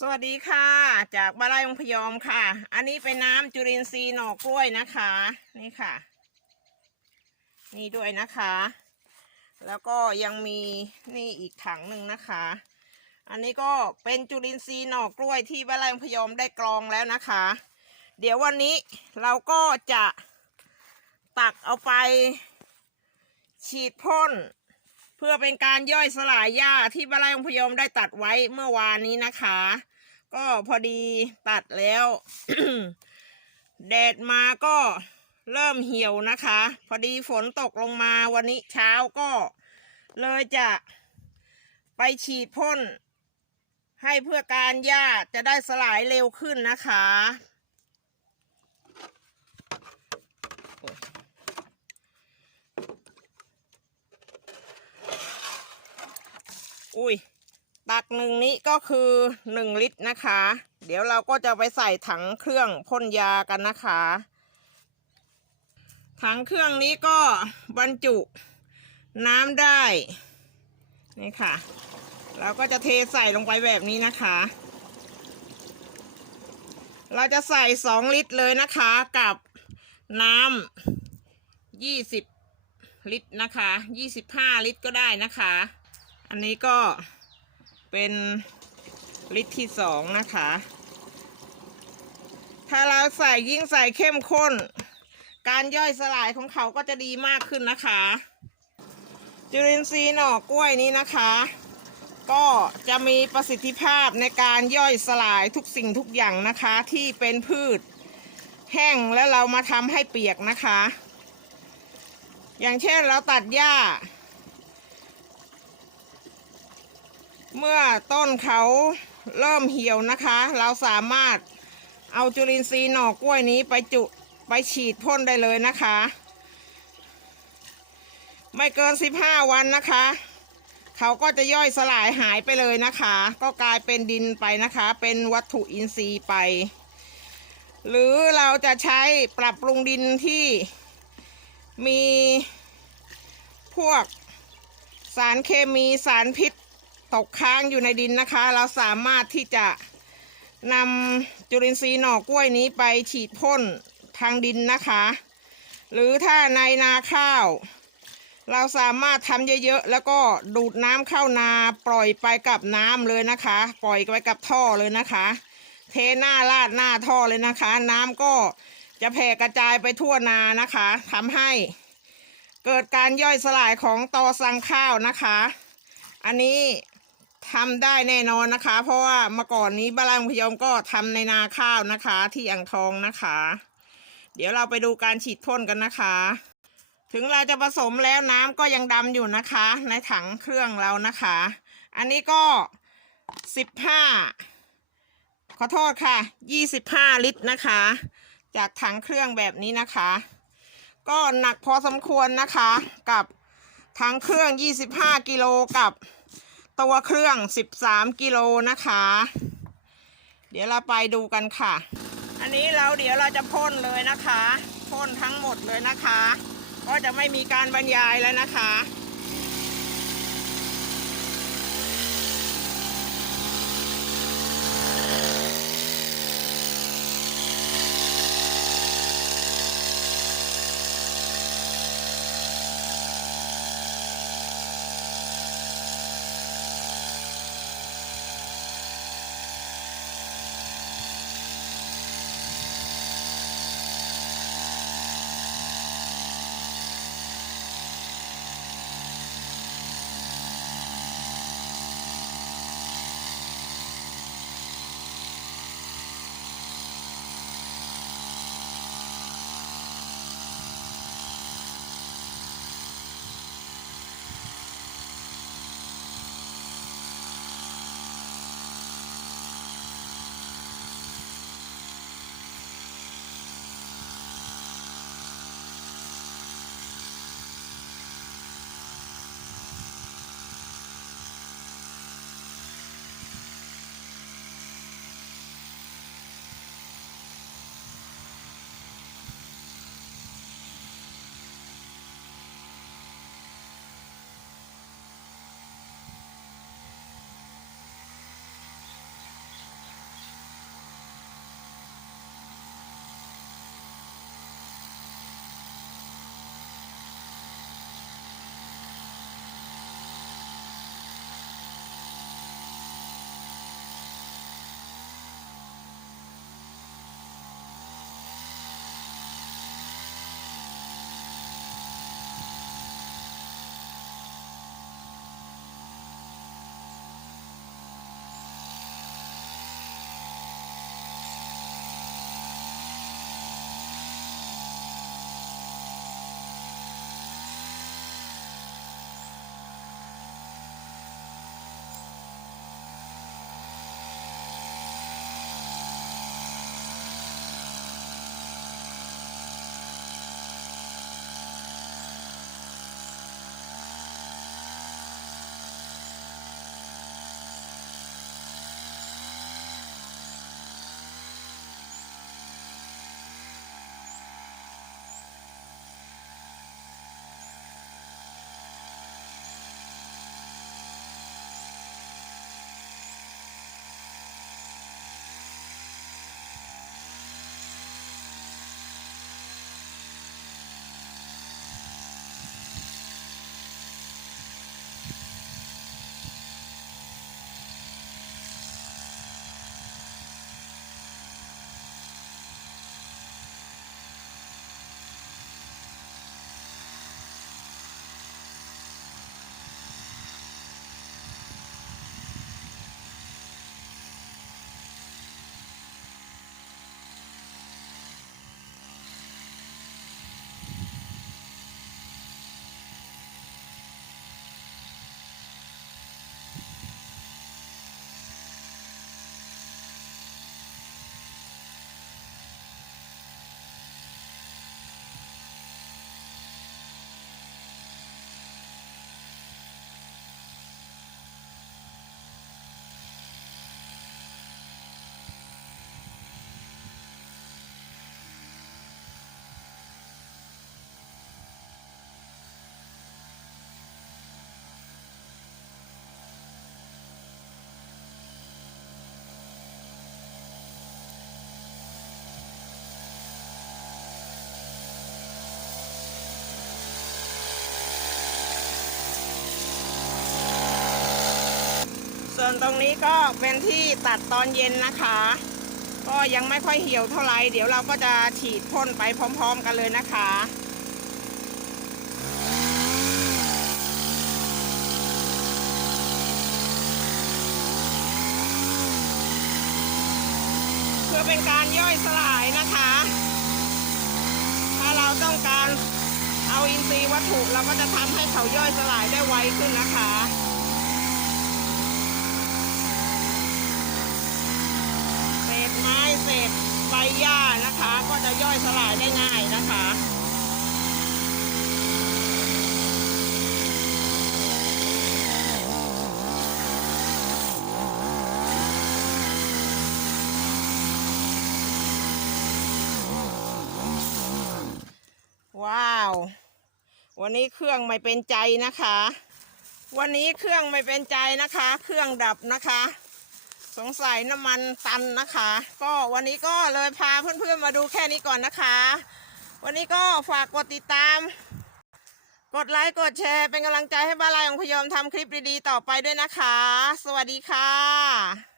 สวัสดีค่ะ จากบ้านไร่องพยอมค่ะ อันนี้เป็นน้ำจุลินทรีย์หน่อกล้วยนะคะ นี่ค่ะ นี่ด้วยนะคะ แล้วก็ยังมีนี่อีกถังหนึ่งนะคะ อันนี้ก็เป็นจุลินทรีย์หน่อกล้วยที่บ้านไร่องพยอมได้กรองแล้วนะคะ เดี๋ยววันนี้เราก็จะตักเอาไปฉีดพ่น เพื่อเป็นการย่อยสลายหญ้าที่บ้านไร่องพยอมได้ตัดไว้เมื่อวานนี้นะคะ ก็พอดีตัดแล้ว แดดมาก็เริ่มเหี่ยวนะคะ พอดีฝนตกลงมาวันนี้เช้าก็เลยจะไปฉีดพ่นให้เพื่อการหญ้าจะได้สลายเร็วขึ้นนะคะ อุ้ยตักหนึ่งนี้ก็คือหนึ่งลิตรนะคะ เดี๋ยวเราก็จะไปใส่ถังเครื่องพ่นยากันนะคะ ถังเครื่องนี้ก็บรรจุน้ำได้ นี่ค่ะ เราก็จะเทใส่ลงไปแบบนี้นะคะ เราจะใส่สองลิตรเลยนะคะกับน้ำยี่สิบลิตรนะคะยี่สิบห้าลิตรก็ได้นะคะ อันนี้ก็เป็นลิตรที่สองนะคะ ถ้าเราใส่ยิ่งใส่เข้มข้น การย่อยสลายของเขาก็จะดีมากขึ้นนะคะ จุลินทรีย์หน่อกล้วยนี้นะคะ ก็จะมีประสิทธิภาพในการย่อยสลายทุกสิ่งทุกอย่างนะคะ ที่เป็นพืชแห้งแล้วเรามาทำให้เปียกนะคะ อย่างเช่นเราตัดหญ้า เมื่อต้นเขาเริ่มเหี่ยวนะคะ เราสามารถเอาจุลินทรีย์หน่อกล้วยนี้ไปจุไปฉีดพ่นได้เลยนะคะ ไม่เกิน 15 วันนะคะ เขาก็จะย่อยสลายหายไปเลยนะคะ ก็กลายเป็นดินไปนะคะ เป็นวัตถุอินทรีย์ไป หรือเราจะใช้ปรับปรุงดินที่มีพวกสารเคมีสารพิษ ตกค้างอยู่ในดินนะคะ เราสามารถที่จะนำจุลินทรีย์หน่อกล้วยนี้ไปฉีดพ่นทางดินนะคะ หรือถ้าในนาข้าว เราสามารถทำเยอะๆ แล้วก็ดูดน้ำเข้านาปล่อยไปกับน้ำเลยนะคะ ปล่อยไปกับท่อเลยนะคะ เทหน้าลาดหน้าท่อเลยนะคะ น้ำก็จะแผ่กระจายไปทั่วนานะคะทำให้เกิดการย่อยสลายของตอสังข้าวนะคะ อันนี้ ทำได้แน่นอนนะคะ เพราะว่าเมื่อก่อนนี้บ้านเราพยอมก็ทำในนาข้าวนะคะ ที่อ่างทองนะคะ เดี๋ยวเราไปดูการฉีดพ่นกันนะคะ ถึงเราจะผสมแล้วน้ำก็ยังดำอยู่นะคะ ในถังเครื่องเรานะคะ อันนี้ก็สิบห้าขอโทษค่ะยี่สิบห้าลิตรนะคะ จากถังเครื่องแบบนี้นะคะ ก็หนักพอสมควรนะคะกับถังเครื่อง25กิโลกับ ตัวเครื่อง13กิโลนะคะ เดี๋ยวเราไปดูกันค่ะ อันนี้เราเดี๋ยวเราจะพ่นเลยนะคะ พ่นทั้งหมดเลยนะคะ ก็จะไม่มีการบรรยายแล้วนะคะ ส่วนตรงนี้ก็เป็นที่ตัดตอนเย็นนะคะ ก็ยังไม่ค่อยเหี่ยวเท่าไหร่เดี๋ยวเราก็จะฉีดพ่นไปพร้อม ๆ กันเลยนะคะเพื่อเป็นการย่อยสลายนะคะ ถ้าเราต้องการเอาอินทรีย์วัตถุเราก็จะทำให้เขาย่อยสลายได้ไวขึ้นนะคะ เศษไม้เศ ษใบหญ้านะคะ ก็จะย่อยสลายได้ง่ายนะคะว้าว วันนี้เครื่องไม่เป็นใจนะคะ วันนี้เครื่องไม่เป็นใจนะคะ เครื่องดับนะคะ สงสัยน้ำมันตันนะคะ ก็วันนี้ก็เลยพาเพื่อนๆมาดูแค่นี้ก่อนนะคะ วันนี้ก็ฝากกดติดตาม กดไลค์กดแชร์เป็นกำลังใจให้บ้านลายของพยอมทำคลิปดีๆต่อไปด้วยนะคะ สวัสดีค่ะ